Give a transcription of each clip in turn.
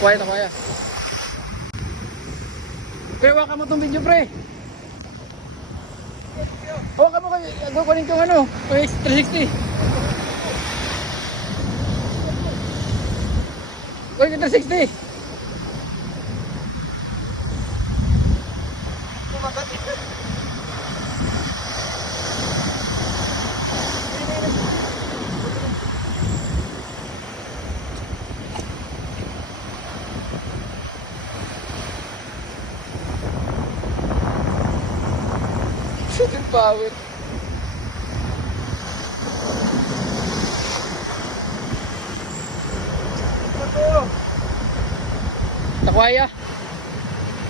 Kuya na kuya. Pre, waka mo tong video pre. Waka mo kayo. Ako kunin kong ano. 360. Kunin ko 360. Shooting power. Takwaya.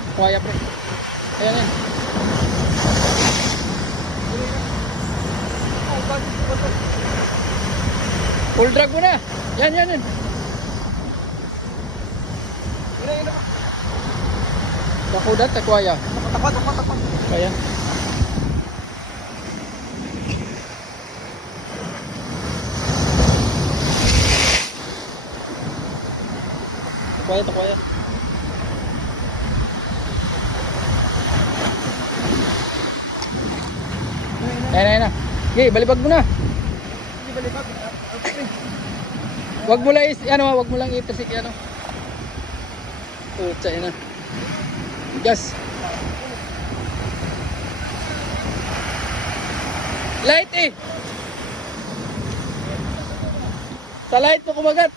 Takwaya pre. Ayan yan. Full drag mo na. Yan yan yan. Takudat, takwaya. Tapat. Kaya. Takwaya. Ayan na. Okay, balibag mo na. Hindi balibag. Wag mo lang wag mo lang itasik ano. Putsa na. Gas. Light eh. Sa light mo kumagat.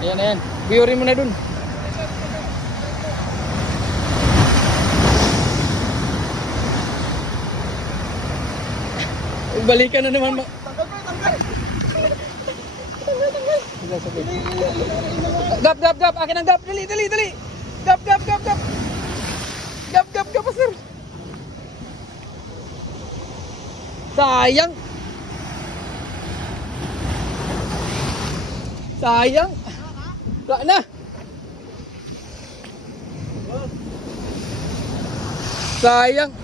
Ayan. Biyuri mo na dun. Balikan na naman. Tanggal. Gap. Akin ang gap. Dali. Gap. Gap, sir. Sayang. Wala na. Sayang.